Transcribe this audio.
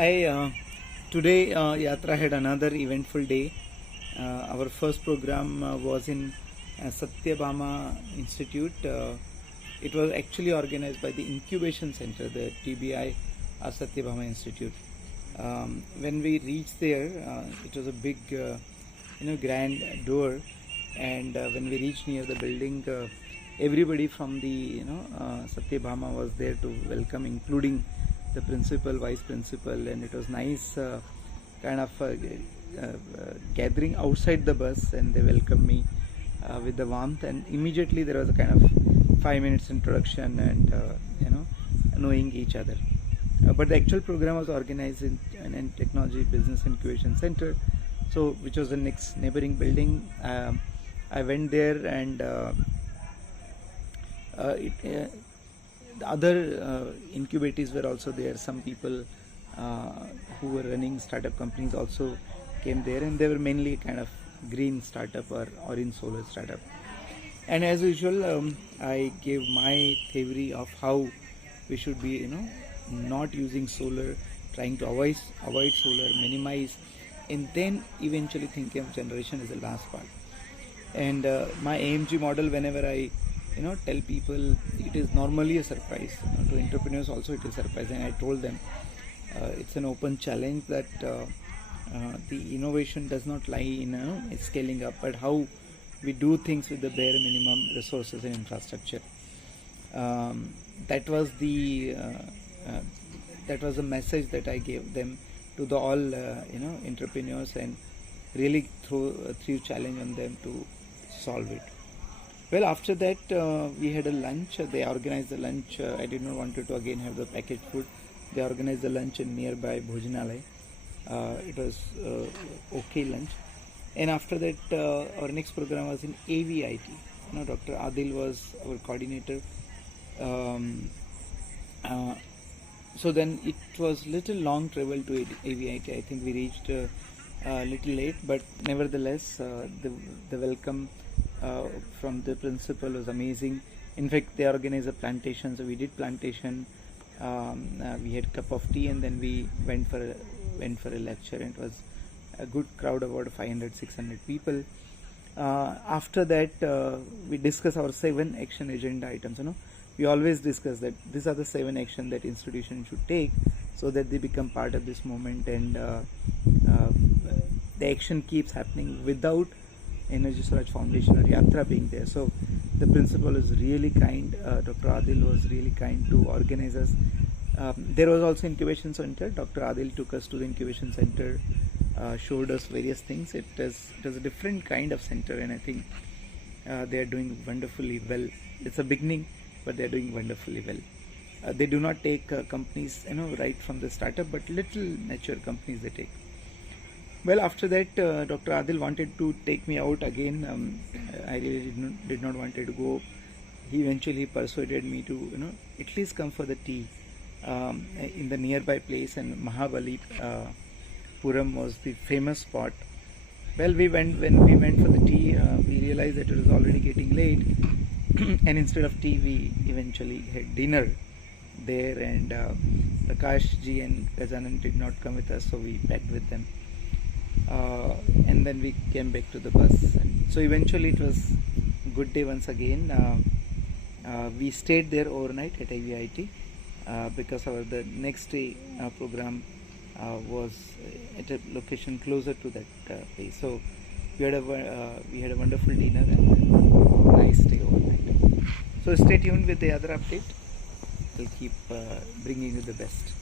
I Today Yatra had another eventful day. Our first program was in Satyabhama Institute. It was actually organized by the Incubation Center, the TBI Satyabhama Institute. When we reached there, it was a big, grand door, and when we reached near the building, everybody from the Satyabhama was there to welcome, including the principal, vice principal, and it was nice gathering outside the bus, and they welcomed me with the warmth, and immediately there was a kind of 5 minutes introduction and knowing each other. But the actual program was organized in Technology Business Incubation Center, so which was the next neighboring building. I went there, and the other incubators were also there. Some people who were running startup companies also came there, and they were mainly kind of green startup or orange solar startup. And as usual, I gave my theory of how we should be, not using solar, trying to avoid solar, minimize, and then eventually thinking of generation as the last part. And my AMG model, whenever I tell people, it is normally a surprise. To entrepreneurs also it is surprising. I told them it's an open challenge that the innovation does not lie in scaling up, but how we do things with the bare minimum resources and infrastructure. That was the message that I gave them to the all entrepreneurs, and really threw challenge on them to solve it. Well, after that we had a lunch. They organized the lunch. I did not want to again have the packaged food. They organized the lunch in nearby Bhojanalaya. It was okay lunch. And after that our next program was in AVIT. Dr. Adil was our coordinator. So then it was little long travel to AVIT. I think we reached a little late, but nevertheless the welcome from the principal was amazing. In fact, they organized a plantation, so we did plantation. We had cup of tea, and then we went for a lecture, and it was a good crowd, about 500-600 people. After that we discussed our 7 action agenda items. We always discuss that these are the 7 actions that institutions should take, so that they become part of this movement, and the action keeps happening without Energy Swaraj Foundation or Yatra being there. So the principal is really kind. Dr. Adil was really kind to organize us. There was also incubation center. Dr. Adil took us to the incubation center, showed us various things. It was a different kind of center, and I think they are doing wonderfully well. It's a beginning, but they are doing wonderfully well. They do not take companies right from the startup, but little mature companies they take. Well, after that Dr. Adil wanted to take me out again. I really did not want to go. He eventually persuaded me to at least come for the tea in the nearby place, and Mahabalipuram was the famous spot. Well, when we went for the tea, we realized that it was already getting late, and instead of tea we eventually had dinner there, and Prakash ji and Gajanan did not come with us, so we packed with them. And then we came back to the bus, and so eventually it was a good day once again. We stayed there overnight at AVIT because the next day program was at a location closer to that place. So we had a wonderful dinner and a nice stay overnight. So stay tuned with the other update. We'll keep bringing you the best.